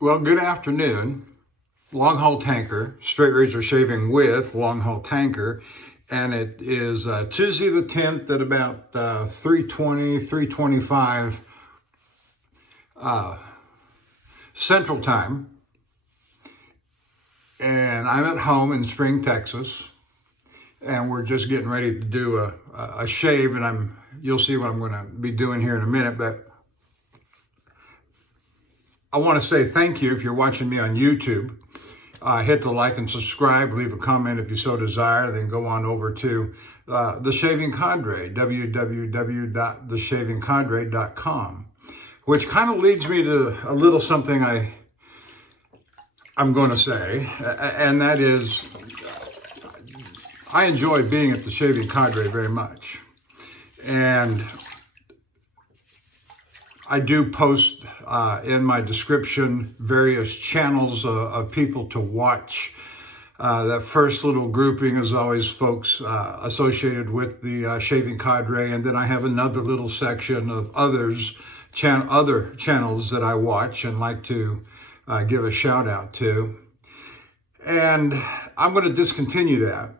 Well, good afternoon. Longhaultanker, straight razor shaving with Longhaultanker. And it is Tuesday the 10th at about 3:20, 3:25 Central Time. And I'm at home in Spring, Texas. And we're just getting ready to do a shave. And you'll see what I'm going to be doing here in a minute. But I want to say thank you if you're watching me on YouTube. Hit the like and subscribe, leave a comment if you so desire, then go on over to The Shaving Cadre, www.theshavingcadre.com, which kind of leads me to a little something I'm going to say, and that is I enjoy being at The Shaving Cadre very much. And I do post in my description various channels of people to watch. That first little grouping is always folks associated with the Shaving Cadre, and then I have another little section of other channels that I watch and like to give a shout out to. And I'm going to discontinue that.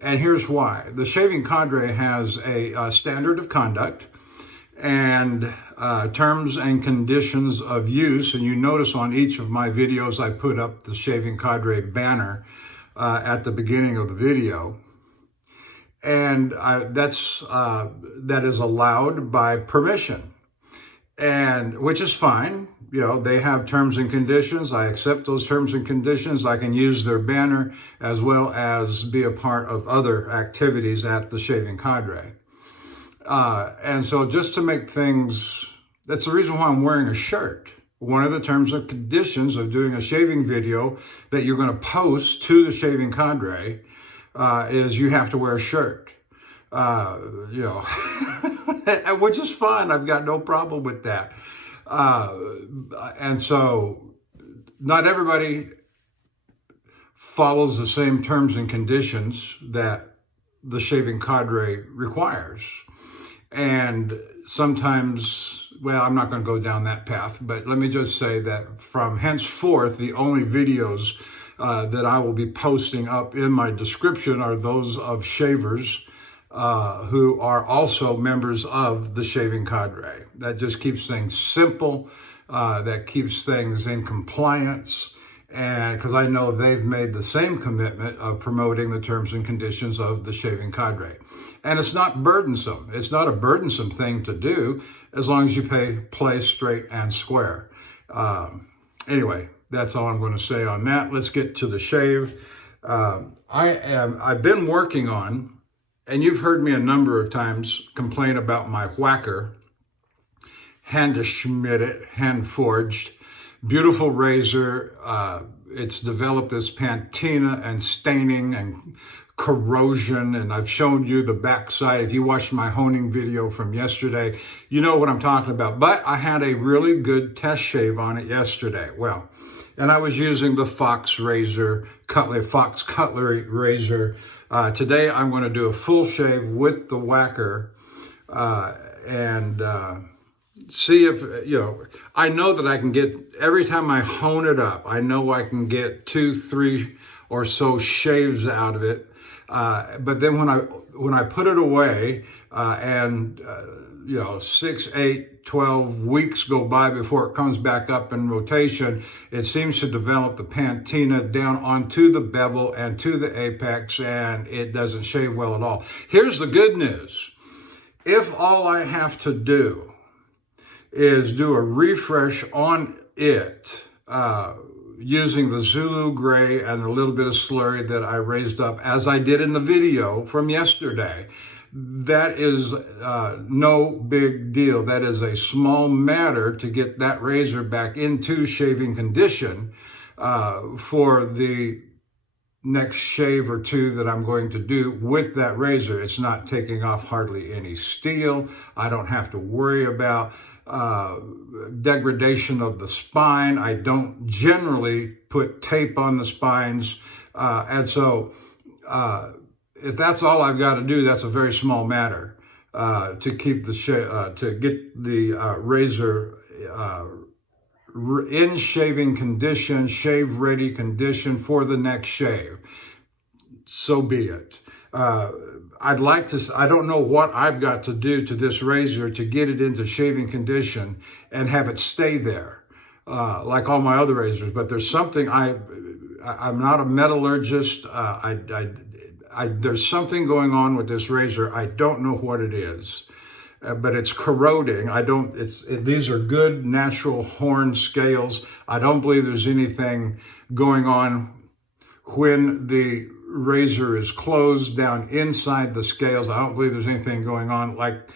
And here's why. The Shaving Cadre has a standard of conduct and terms and conditions of use. And you notice on each of my videos, I put up the Shaving Cadre banner at the beginning of the video. And that is allowed by permission, and which is fine. You know, they have terms and conditions. I accept those terms and conditions. I can use their banner as well as be a part of other activities at the Shaving Cadre. And so just to make things, that's the reason why I'm wearing a shirt. One of the terms and conditions of doing a shaving video that you're going to post to the Shaving Cadre is you have to wear a shirt. Which is fine. I've got no problem with that. And so not everybody follows the same terms and conditions that the Shaving Cadre requires. And sometimes, well, I'm not going to go down that path, but let me just say that from henceforth, the only videos that I will be posting up in my description are those of shavers who are also members of the Shaving Cadre. That just keeps things simple, that keeps things in compliance. And because I know they've made the same commitment of promoting the terms and conditions of the Shaving Cadre. And it's not burdensome. It's not a burdensome thing to do as long as you play straight and square. Anyway, that's all I'm going to say on that. Let's get to the shave. I've been working on, and you've heard me a number of times complain about my Wacker Handgeschmiedet, hand-forged, beautiful razor. It's developed this patina and staining and corrosion, and I've shown you the backside. If you watched my honing video from yesterday, you know what I'm talking about. But I had a really good test shave on it yesterday. Well, and I was using the Fox cutlery razor. Today I'm going to do a full shave with the Wacker and see if, I know that I can get, every time I hone it up, I know I can get 2, 3 or so shaves out of it. But then when I put it away and 6, 8, 12 weeks go by before it comes back up in rotation, it seems to develop the patina down onto the bevel and to the apex, and it doesn't shave well at all. Here's the good news. If all I have to do is do a refresh on it, using the Zulu Grey and a little bit of slurry that I raised up as I did in the video from yesterday, that is no big deal. That is a small matter to get that razor back into shaving condition for the next shave or two that I'm going to do with that razor. It's not taking off hardly any steel. I don't have to worry about degradation of the spine. I don't generally put tape on the spines. And so if that's all I've got to do, that's a very small matter to keep the to get the razor in shaving condition, shave ready condition for the next shave, so be it. I'd like to, I don't know what I've got to do to this razor to get it into shaving condition and have it stay there, like all my other razors. But there's something, I'm not a metallurgist. There's something going on with this razor. I don't know what it is, but it's corroding. These are good natural horn scales. I don't believe there's anything going on when the razor is closed down inside the scales. I don't believe there's anything going on like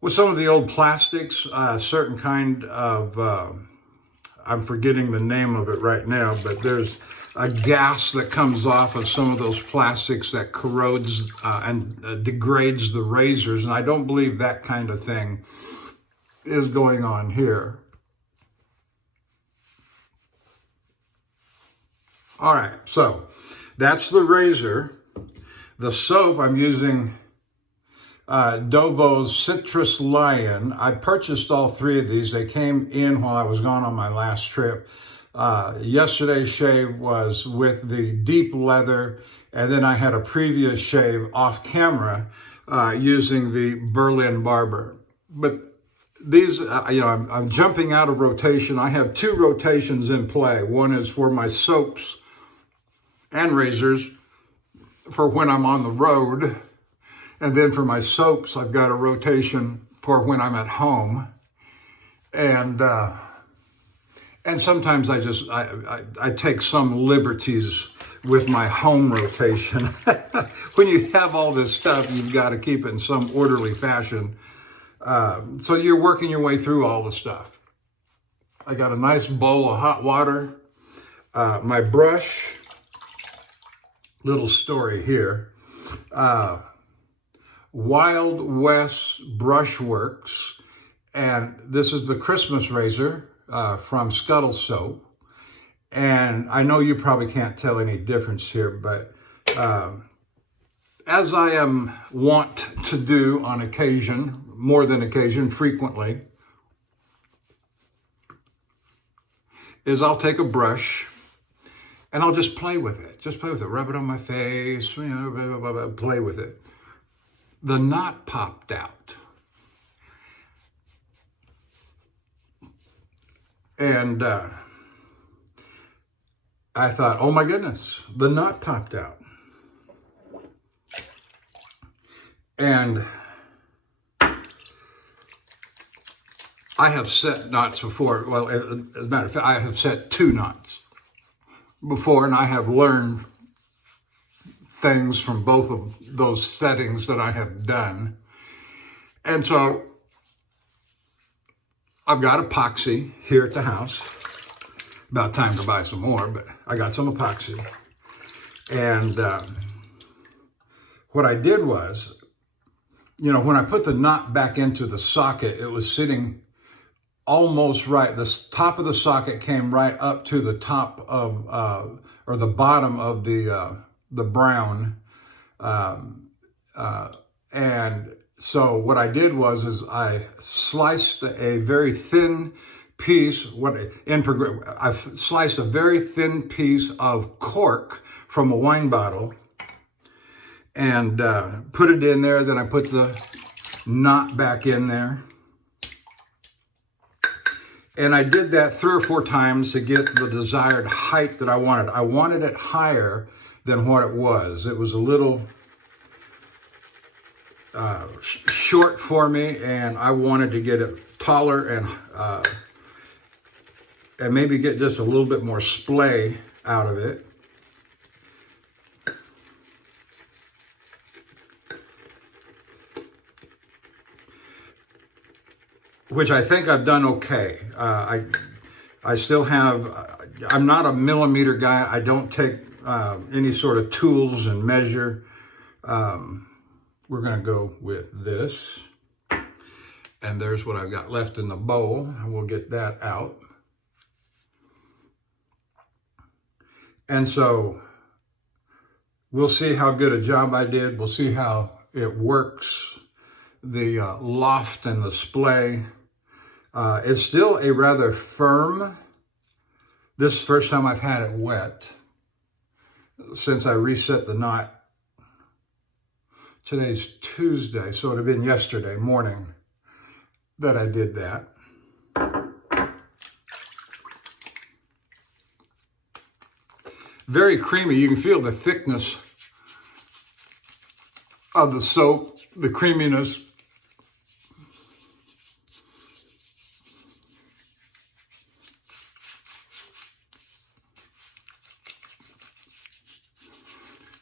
with some of the old plastics, certain kind of, I'm forgetting the name of it right now, but there's a gas that comes off of some of those plastics that corrodes and degrades the razors. And I don't believe that kind of thing is going on here. All right, so that's the razor. The soap, I'm using Dovo Citrus Lion. I purchased all three of these. They came in while I was gone on my last trip. Yesterday's shave was with the deep leather, and then I had a previous shave off camera using the Berlin barber. But these, I'm jumping out of rotation. I have two rotations in play. One is for my soaps and razors for when I'm on the road. And then for my soaps, I've got a rotation for when I'm at home. And sometimes I take some liberties with my home rotation. When you have all this stuff, you've got to keep it in some orderly fashion. So you're working your way through all the stuff. I got a nice bowl of hot water. My brush, little story here. Wild West Brushworks. And this is the Christmas razor from Scuttle Soap. And I know you probably can't tell any difference here, but as I am wont to do on occasion, more than occasion, frequently, is I'll take a brush and I'll just play with it. Just play with it, rub it on my face, play with it. The knot popped out. And I thought, oh my goodness, the knot popped out. And I have set knots before. Well, as a matter of fact, I have set 2 knots before, and I have learned things from both of those settings that I have done. And so I've got epoxy here at the house. About time to buy some more, but I got some epoxy. And what I did was, when I put the knot back into the socket, it was sitting almost right. The top of the socket came right up to the top of, or the bottom of the brown. And so what I did was I sliced a very thin piece, I sliced a very thin piece of cork from a wine bottle and put it in there. Then I put the knot back in there. And I did that 3 or 4 times to get the desired height that I wanted. I wanted it higher than what it was. It was a little short for me, and I wanted to get it taller and maybe get just a little bit more splay out of it. Which I think I've done okay. I still have, I'm not a millimeter guy. I don't take any sort of tools and measure. We're gonna go with this. And there's what I've got left in the bowl. And we'll get that out. And so we'll see how good a job I did. We'll see how it works. The loft and the splay. It's still a rather firm. This is the first time I've had it wet since I reset the knot. Today's Tuesday, so it would have been yesterday morning that I did that. Very creamy. You can feel the thickness of the soap, the creaminess.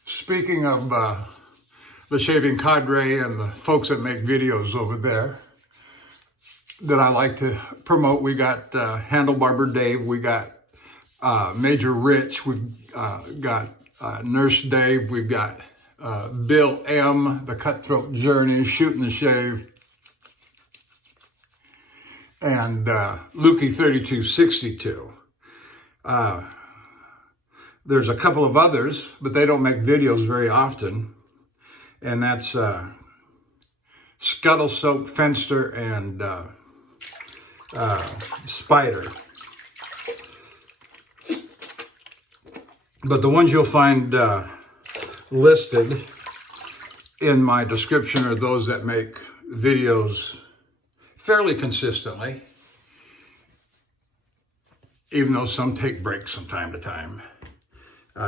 Speaking of the shaving cadre and the folks that make videos over there that I like to promote, we got Handlebarber Dave, we got Major Rich, we've got Nurse Dave, we've got Bill M, The Cutthroat Journey, Shooting the Shave, and Lukey 3262. There's a couple of others, but they don't make videos very often. And that's Scuttle Soap, Fenster, and Spider. But the ones you'll find listed in my description are those that make videos fairly consistently, even though some take breaks from time to time.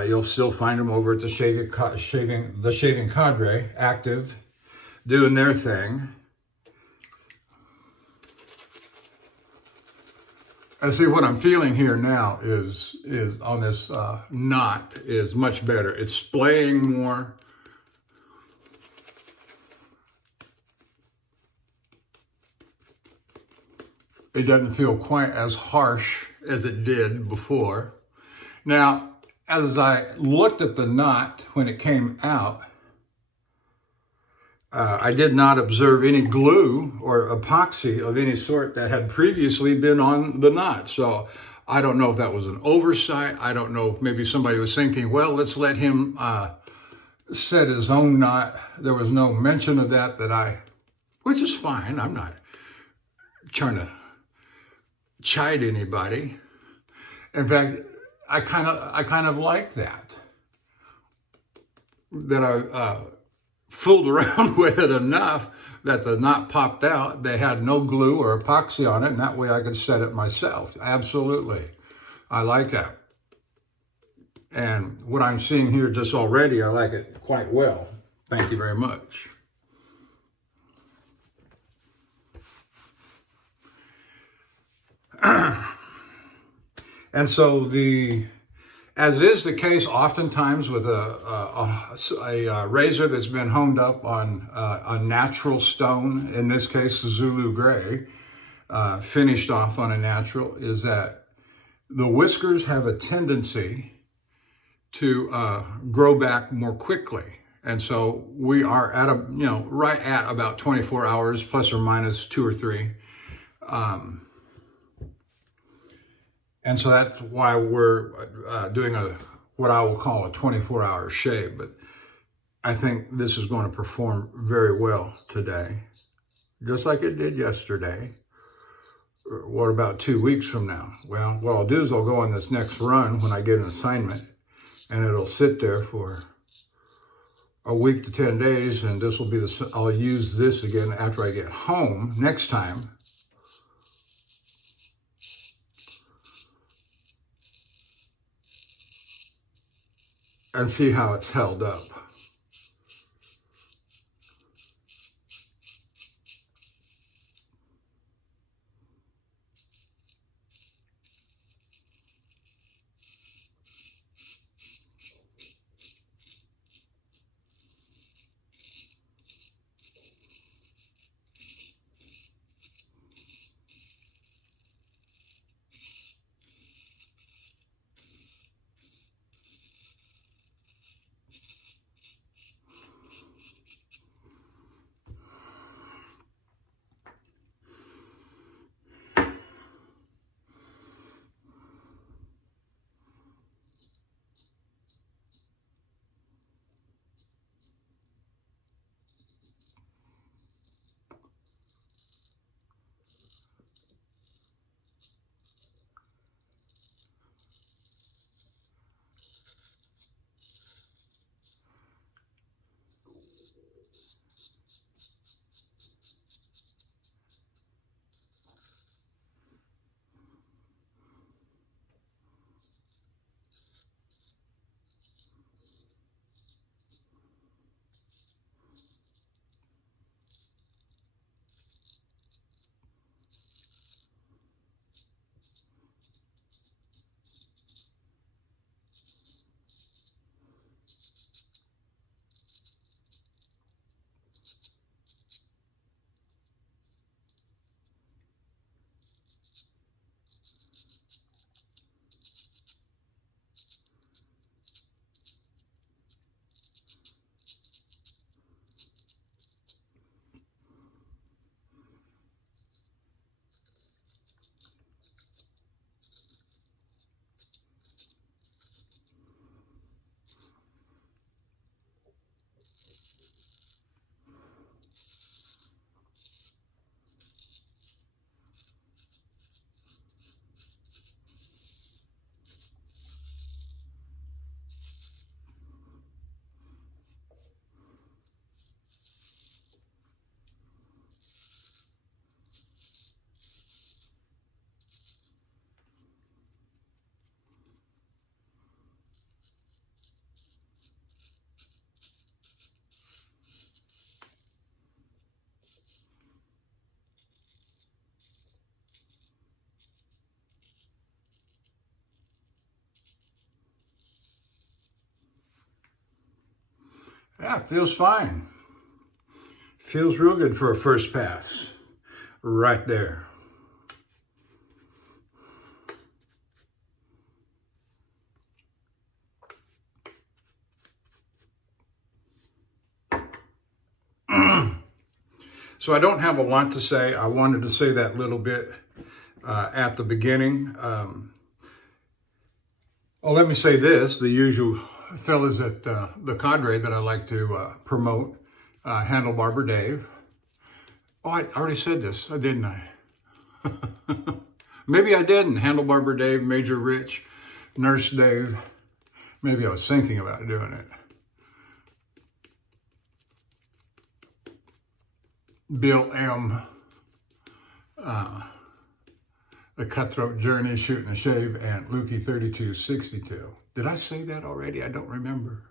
You'll still find them over at the Shaving Cadre, active, doing their thing. I see what I'm feeling here now is on this knot is much better. It's splaying more. It doesn't feel quite as harsh as it did before. Now, as I looked at the knot when it came out, I did not observe any glue or epoxy of any sort that had previously been on the knot. So I don't know if that was an oversight. I don't know if maybe somebody was thinking, well, let's let him set his own knot. There was no mention of that which is fine. I'm not trying to chide anybody. In fact, I kind of like that I fooled around with it enough that the knot popped out. They had no glue or epoxy on it, and that way I could set it myself. Absolutely. I like that. And what I'm seeing here just already, I like it quite well. Thank you very much. And so as is the case oftentimes with a razor that's been honed up on a natural stone, in this case the Zulu Grey, finished off on a natural, is that the whiskers have a tendency to grow back more quickly. And so we are at right at about 24 hours plus or minus 2 or 3. And so that's why we're doing what I will call a 24-hour shave. But I think this is going to perform very well today, just like it did yesterday. What about 2 weeks from now? Well, what I'll do is I'll go on this next run when I get an assignment, and it'll sit there for a week to 10 days, and this will be I'll use this again after I get home next time. And see how it's held up. Yeah, it feels fine. Feels real good for a first pass. Right there. So I don't have a lot to say. I wanted to say that little bit at the beginning. Well, let me say this. The usual fellas at the cadre that I like to promote, Handlebarber Dave. Oh, I already said this, didn't I? Maybe I didn't. Handlebarber Dave, Major Rich, Nurse Dave. Maybe I was thinking about doing it. Bill M. The Cutthroat Journey, Shooting a Shave, and Lukey 3262. Did I say that already? I don't remember.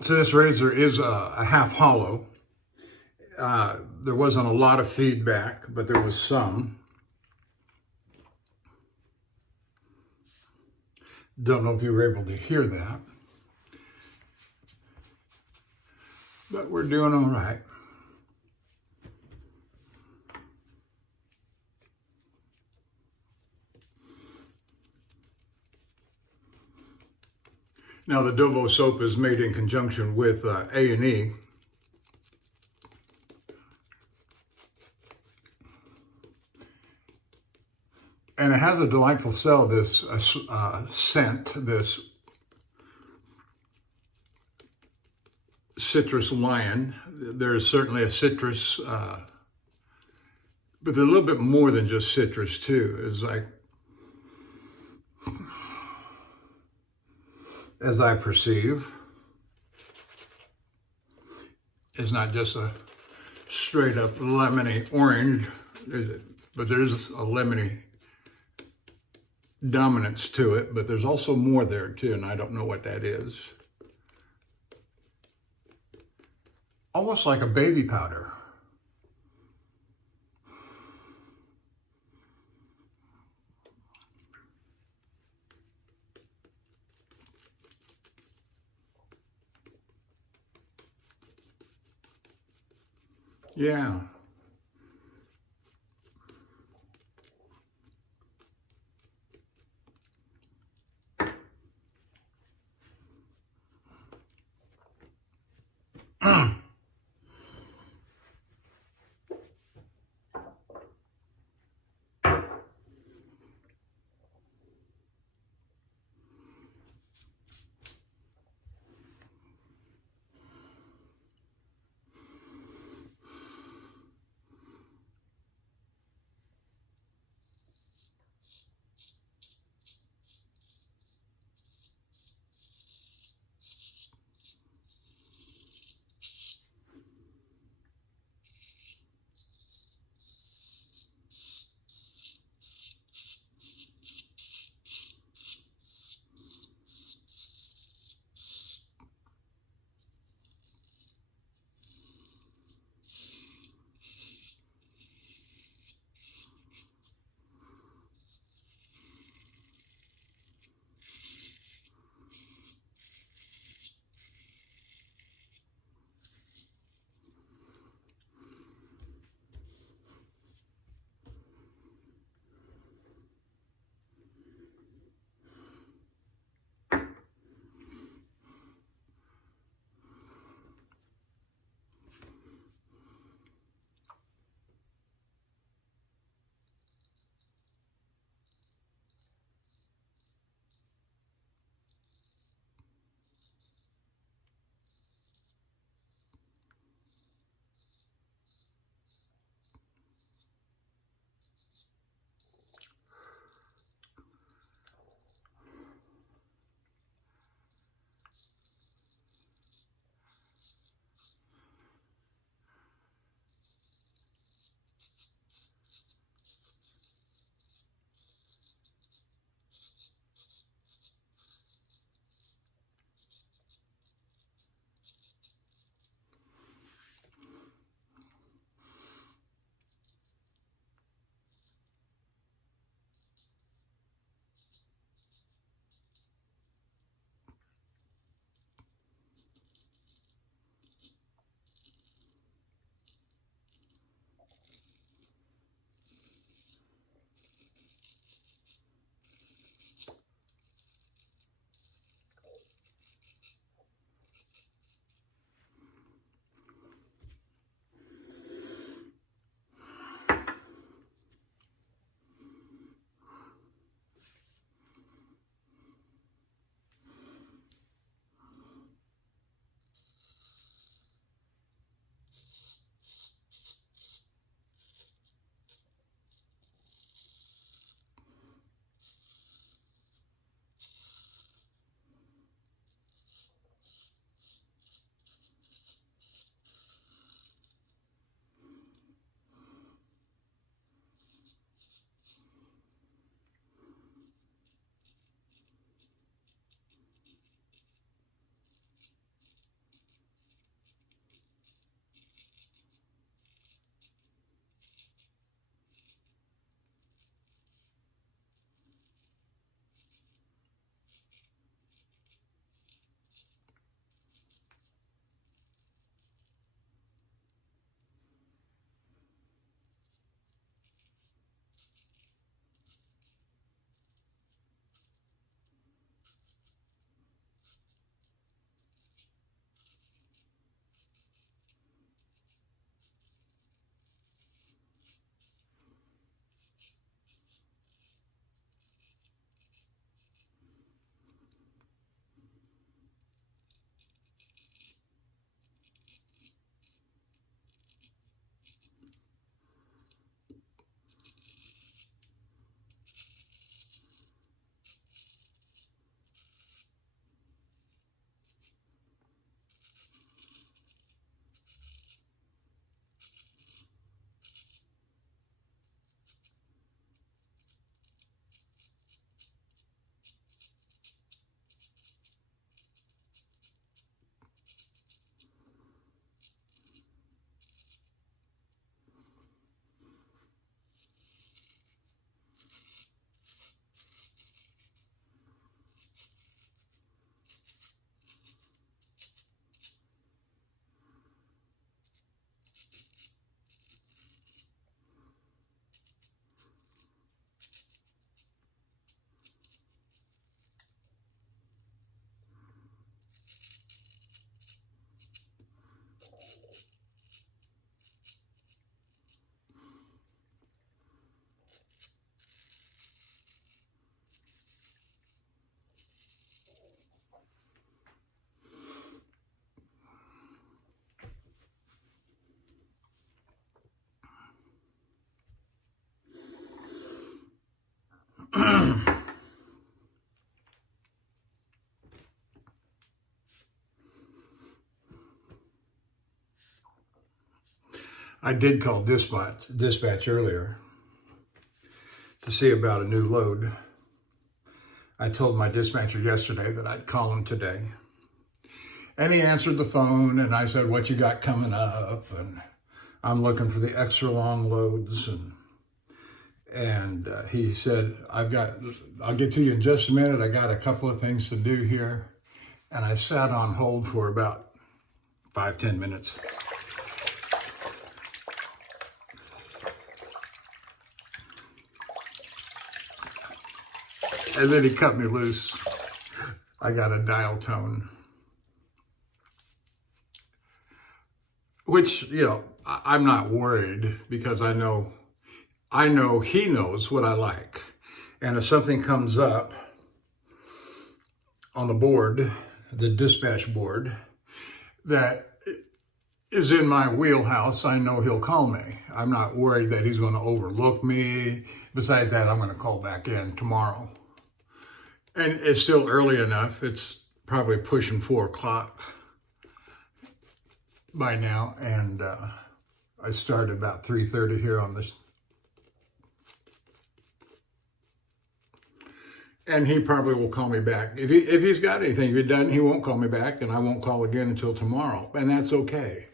So this razor is a half hollow. There wasn't a lot of feedback, but there was some. Don't know if you were able to hear that, but we're doing all right. Now the Dovo soap is made in conjunction with A&E. And it has a delightful scent, this Citrus Lion. There is certainly a citrus, but there's a little bit more than just citrus too. It's like, as I perceive. is not just a straight up lemony orange, but there's a lemony dominance to it, but there's also more there too, and I don't know what that is. Almost like a baby powder. Yeah. I did call dispatch earlier to see about a new load. I told my dispatcher yesterday that I'd call him today. And he answered the phone, and I said, what you got coming up? And I'm looking for the extra long loads. And he said, I'll get to you in just a minute. I got a couple of things to do here. And I sat on hold for about 5-10 minutes. And then he cut me loose. I got a dial tone. Which, you know, I'm not worried because I know he knows what I like. And if something comes up on the board, the dispatch board, that is in my wheelhouse, I know he'll call me. I'm not worried that he's going to overlook me. Besides that, I'm going to call back in tomorrow. And it's still early enough. It's probably pushing 4 o'clock by now. And I started about 3:30 here on this. And he probably will call me back. If he's got anything, if he doesn't, he won't call me back, and I won't call again until tomorrow. And that's okay,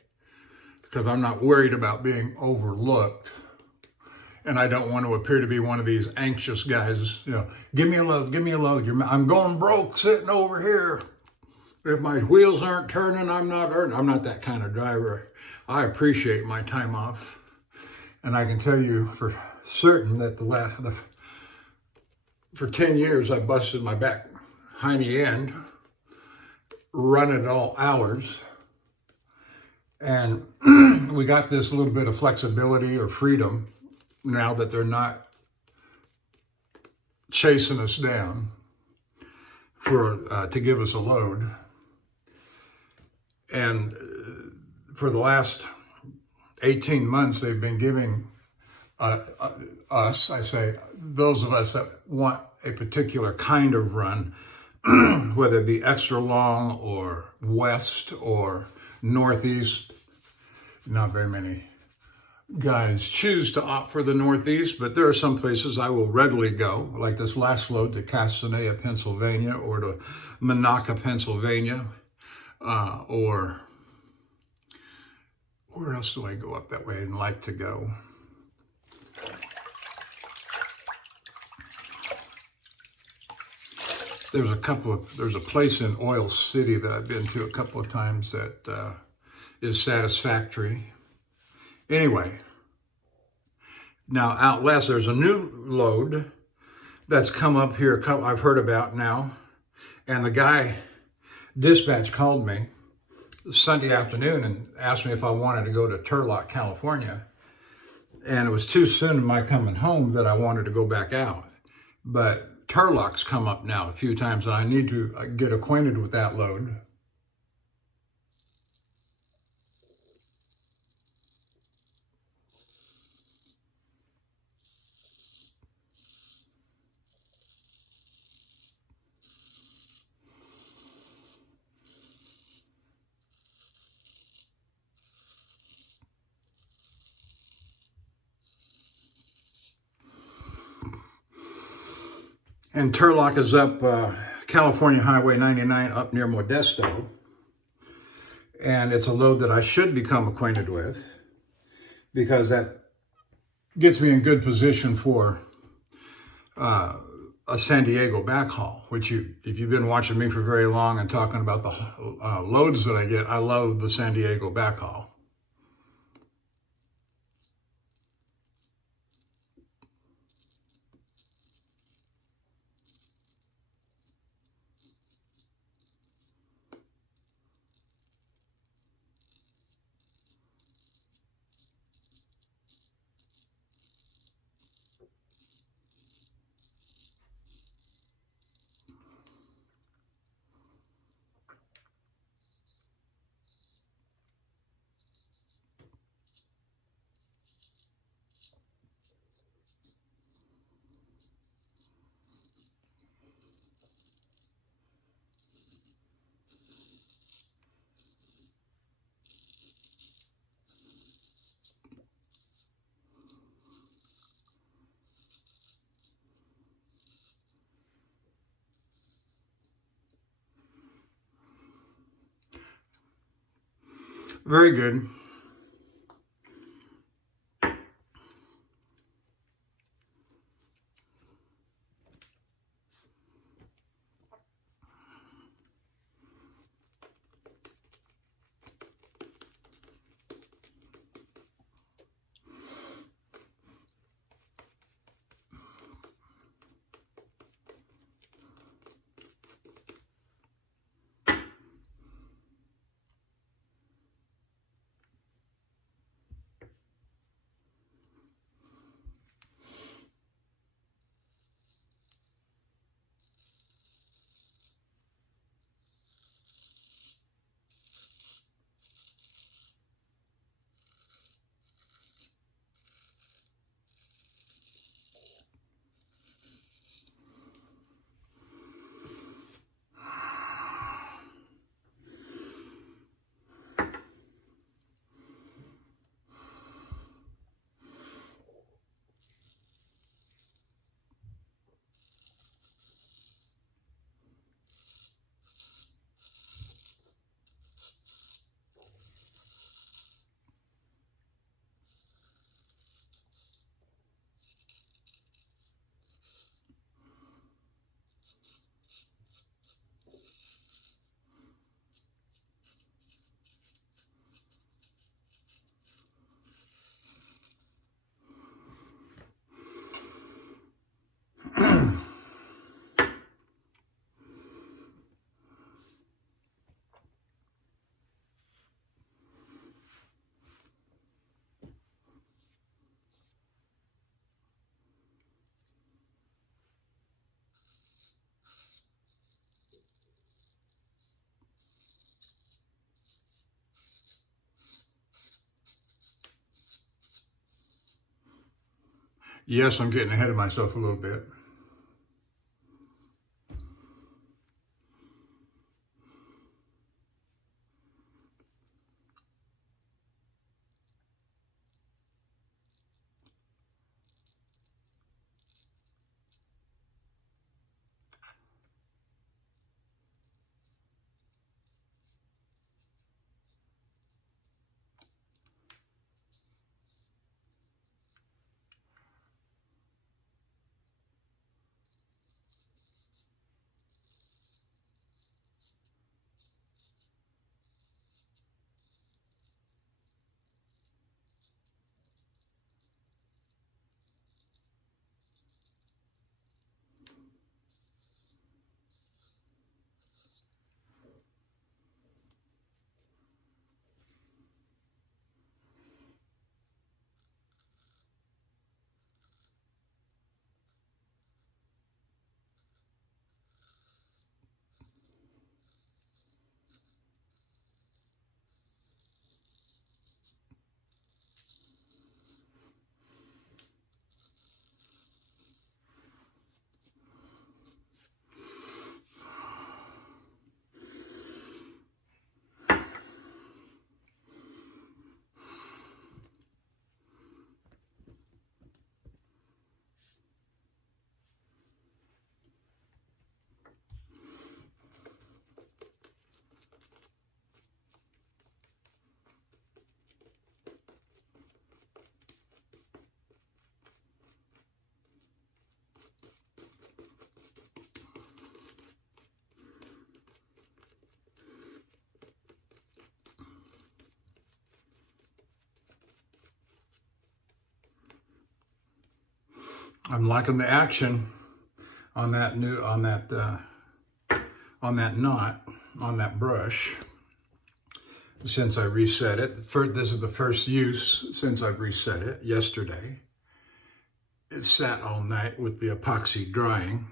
because I'm not worried about being overlooked. And I don't want to appear to be one of these anxious guys, you know, give me a load, give me a load. I'm going broke sitting over here. If my wheels aren't turning, I'm not earning. I'm not that kind of driver. I appreciate my time off. And I can tell you for certain that for 10 years, I busted my back hiney end, running at all hours. And we got this little bit of flexibility or freedom now that they're not chasing us down to give us a load. And for the last 18 months, they've been giving us, I say, those of us that want a particular kind of run, whether it be extra long or west or northeast. Not very many guys choose to opt for the northeast, but there are some places I will readily go, like this last load to Castanea, Pennsylvania, or to Monaca, Pennsylvania, or where else do I go up that way and like to go? There's a place in Oil City that I've been to a couple of times that is satisfactory. Anyway, now out west, there's a new load that's come up here, I've heard about now. And the guy, dispatch, called me Sunday afternoon and asked me if I wanted to go to Turlock, California. And it was too soon in my coming home that I wanted to go back out. But Turlock's come up now a few times, and I need to get acquainted with that load. And Turlock is up California Highway 99 up near Modesto. And it's a load that I should become acquainted with because that gets me in good position for a San Diego backhaul, which if you've been watching me for very long and talking about the loads that I get, I love the San Diego backhaul. Very good. Yes, I'm getting ahead of myself a little bit. I'm liking the action on that knot, on that brush, since I reset it. This is the first use since I've reset it yesterday. It sat all night with the epoxy drying.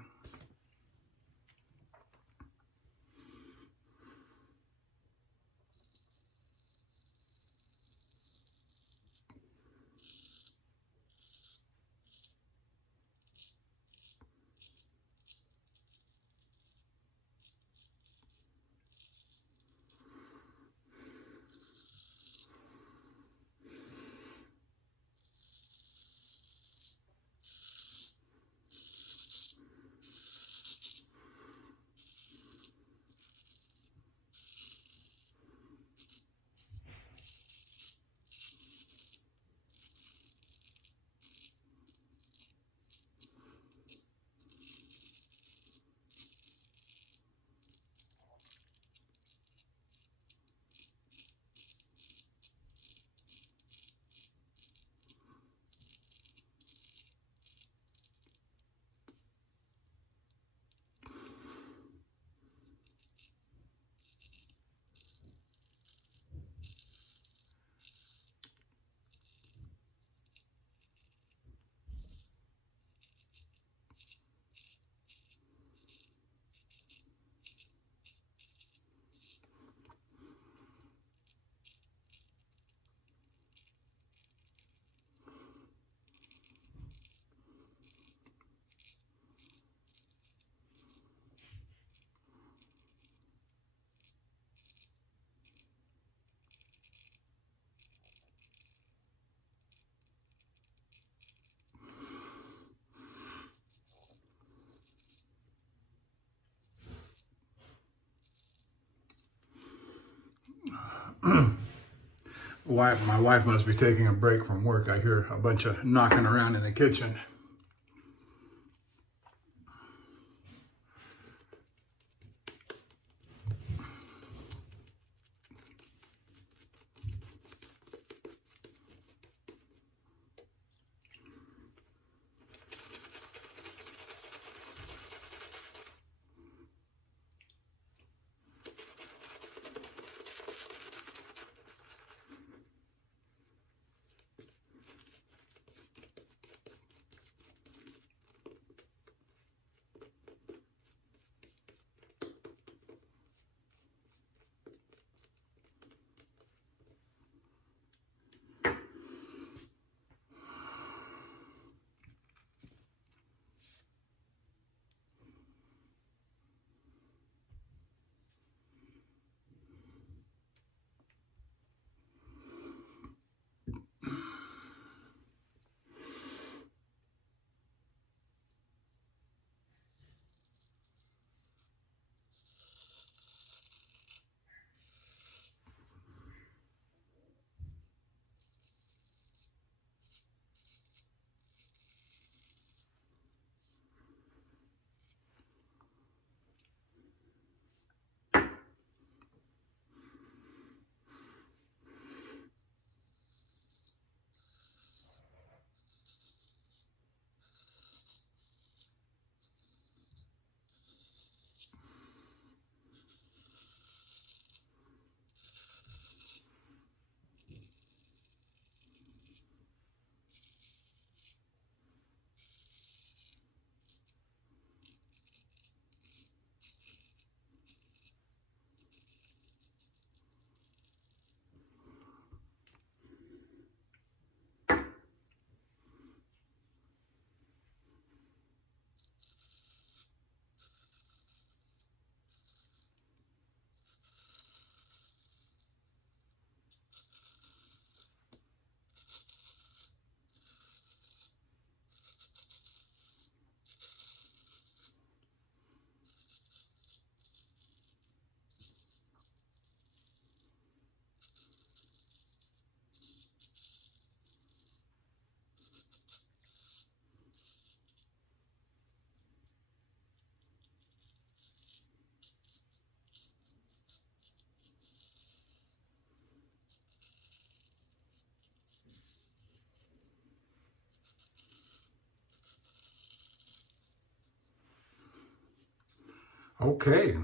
My wife must be taking a break from work. I hear a bunch of knocking around in the kitchen. Okay.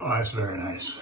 Oh, that's very nice.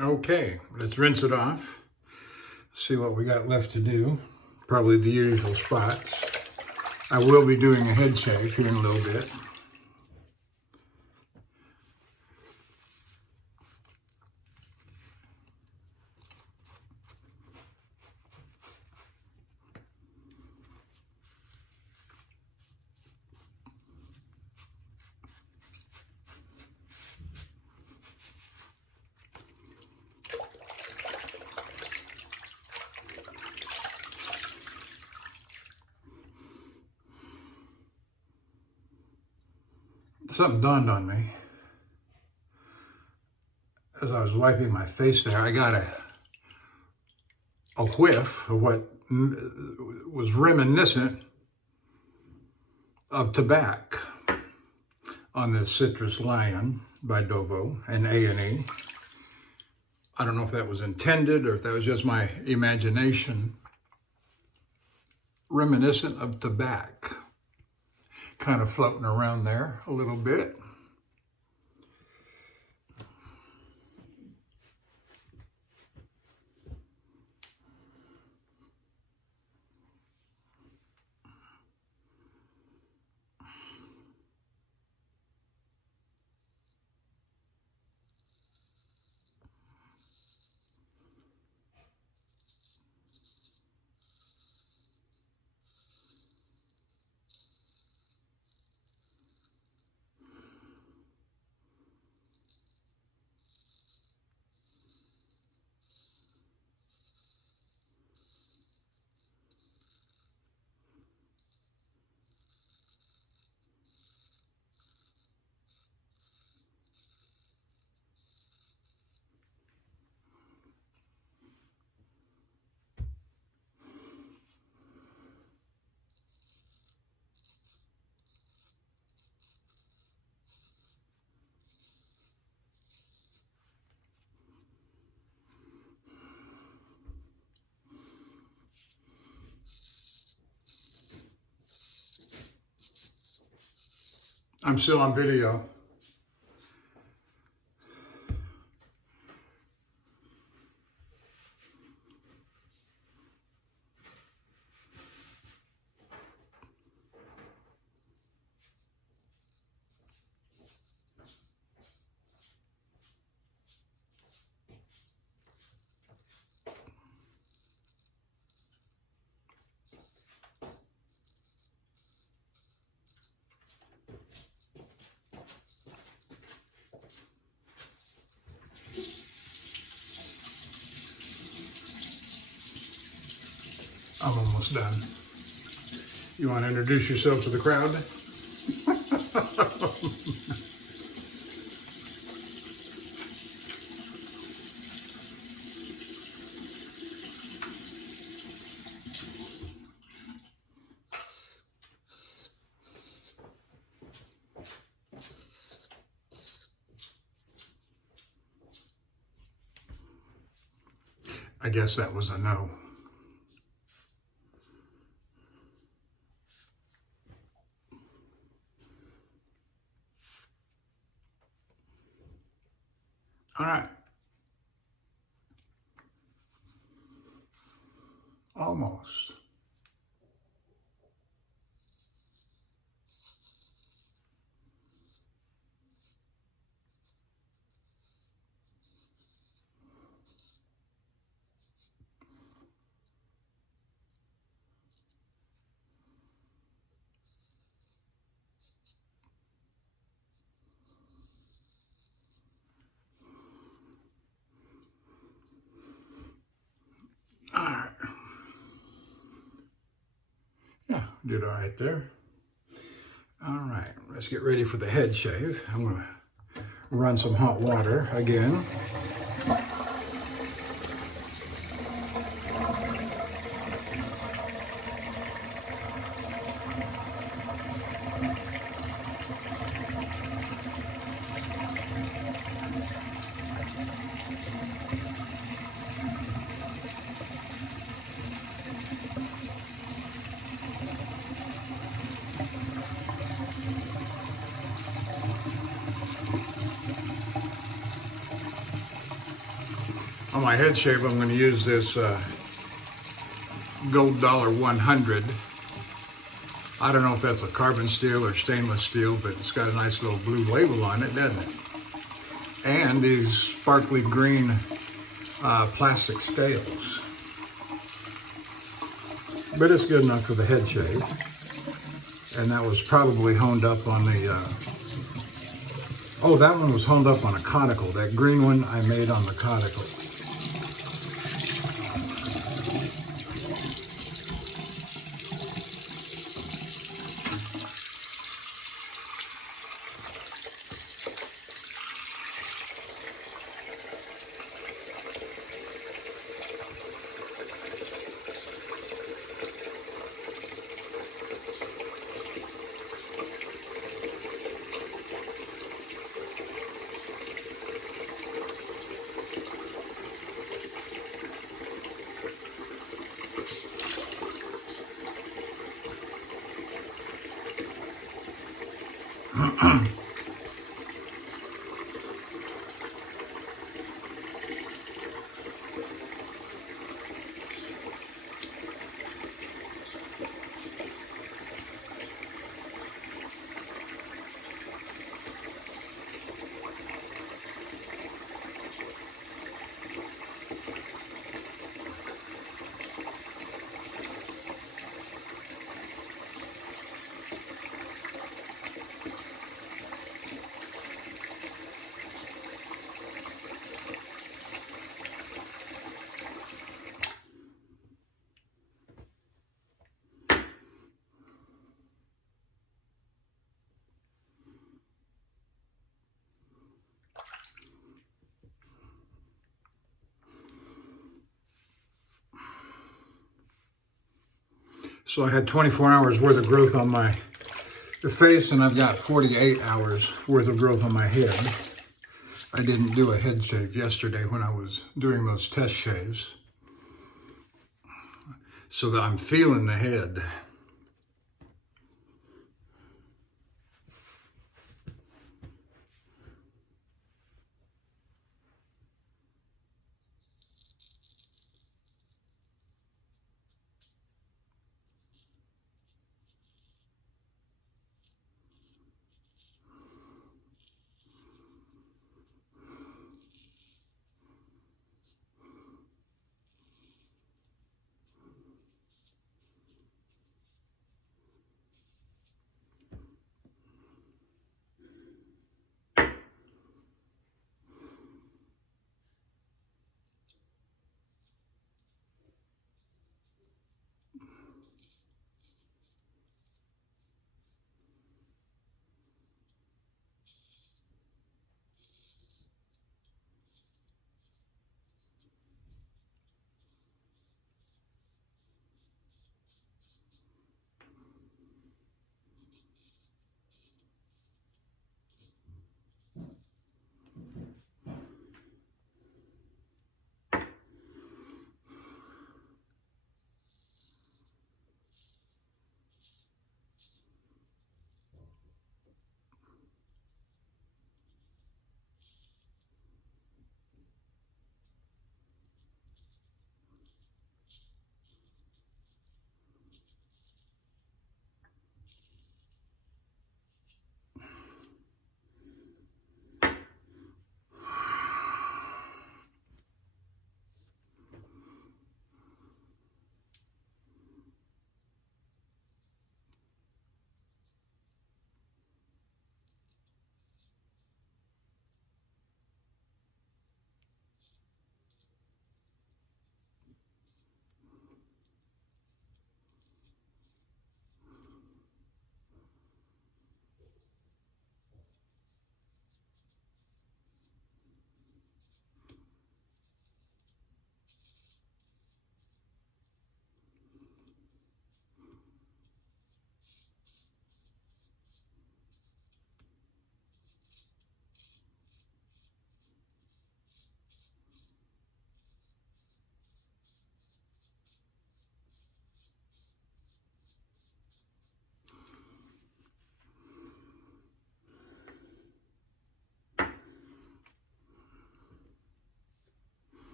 Okay, let's rinse it off. See what we got left to do. Probably the usual spots. I will be doing a head shave here in a little bit. Something dawned on me as I was wiping my face there. I got a whiff of what was reminiscent of tobacco on this Citrus Lion by Dovo and A&E. I don't know if that was intended or if that was just my imagination. Reminiscent of tobacco. Kind of floating around there a little bit. I'm still on video. I'm almost done. You want to introduce yourself to the crowd? I guess that was a no. All right. Almost. All right. Yeah, did all right there. All right, let's get ready for the head shave. I'm gonna run some hot water again. On my head shave, I'm going to use this Gold Dollar 100. I don't know if that's a carbon steel or stainless steel, but it's got a nice little blue label on it, doesn't it? And these sparkly green plastic scales. But it's good enough for the head shave. And that was probably honed up on the, oh, that one was honed up on a conical. That green one I made on the conical. So I had 24 hours worth of growth on my face, and I've got 48 hours worth of growth on my head. I didn't do a head shave yesterday when I was doing those test shaves, so that I'm feeling the head.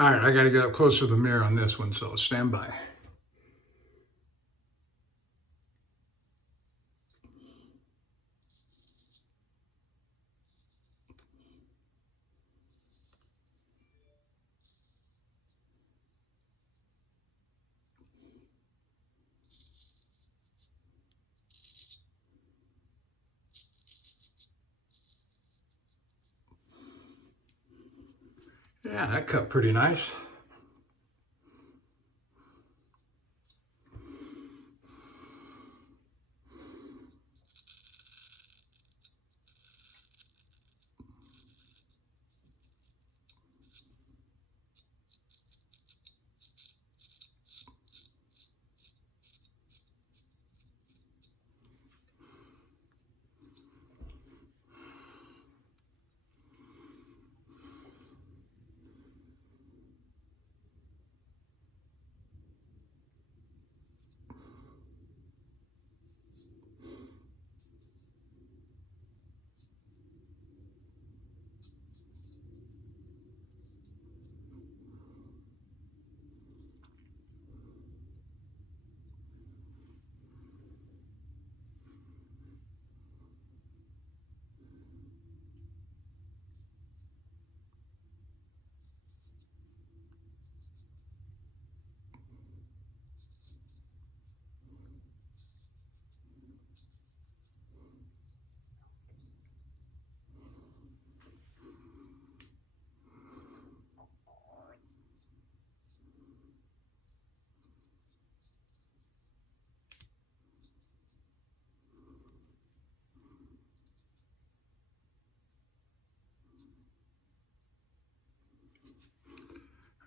All right, I got to get up closer to the mirror on this one, so stand by. Yeah, that cut pretty nice.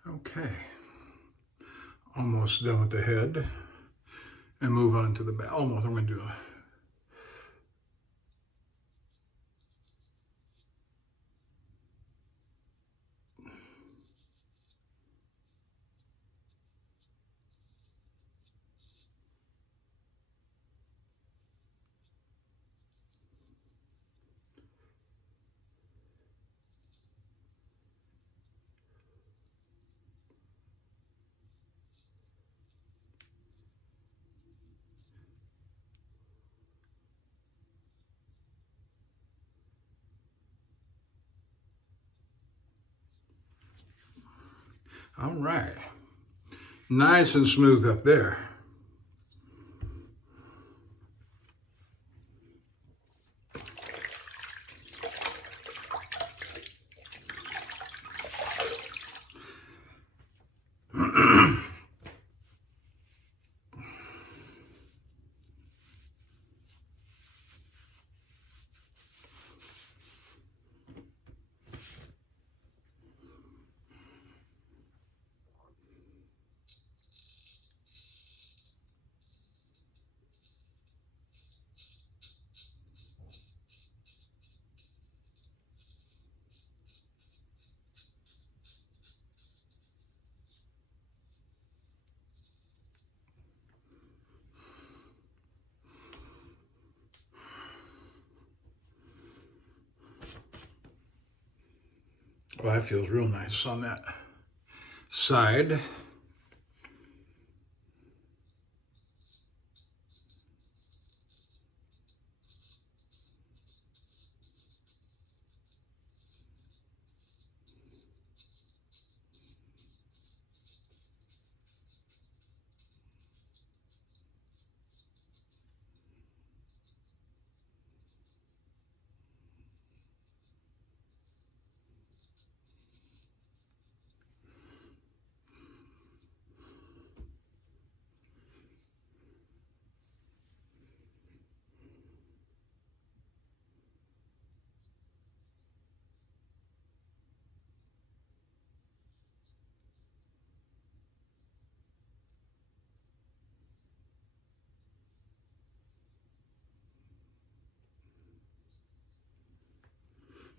Okay, almost done with the head, and move on to the back. Almost, I'm going to do a all right, nice and smooth up there. Well, that feels real nice on that side.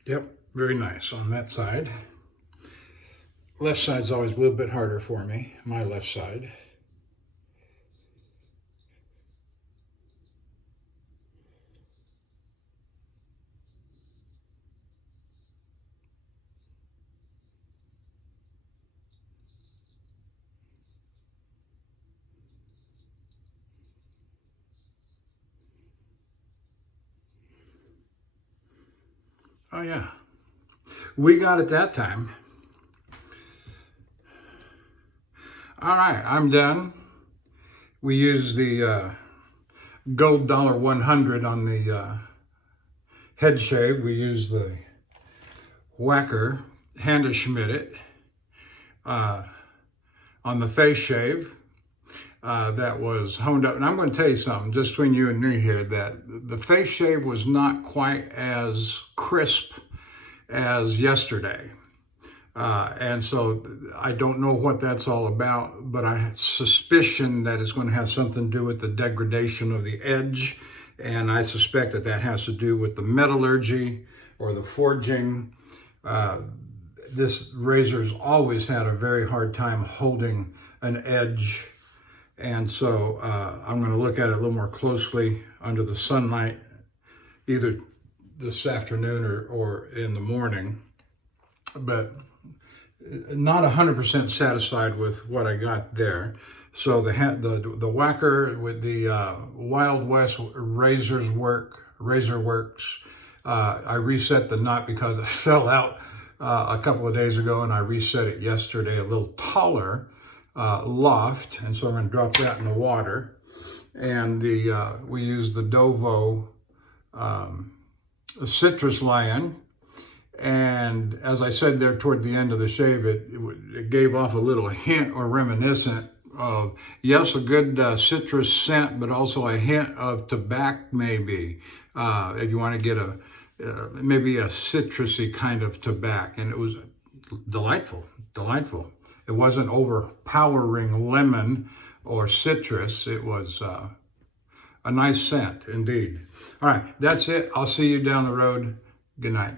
Yep, very nice on that side. Left side's always a little bit harder for me, my left side. Oh yeah, we got it that time. All right, I'm done. We used the gold $100 on the head shave. We used the Wacker Handgeschmiedet on the face shave. That was honed up. And I'm going to tell you something, just between you and me here, that the face shave was not quite as crisp as yesterday. And so I don't know what that's all about, but I have suspicion that it's going to have something to do with the degradation of the edge. And I suspect that that has to do with the metallurgy or the forging. This razor's always had a very hard time holding an edge. And so I'm going to look at it a little more closely under the sunlight, either this afternoon or in the morning. But not 100% satisfied with what I got there. So the Wacker with the Wild West Razor Works, I reset the knot because it fell out a couple of days ago, and I reset it yesterday, a little taller loft, and so I'm going to drop that in the water. And we use the Dovo Citrus Lion. And as I said there toward the end of the shave, it gave off a little hint or reminiscent of, yes, a good citrus scent, but also a hint of tobacco maybe, if you want to get maybe a citrusy kind of tobacco. And it was delightful. It wasn't overpowering lemon or citrus. It was a nice scent indeed. All right, that's it. I'll see you down the road. Good night.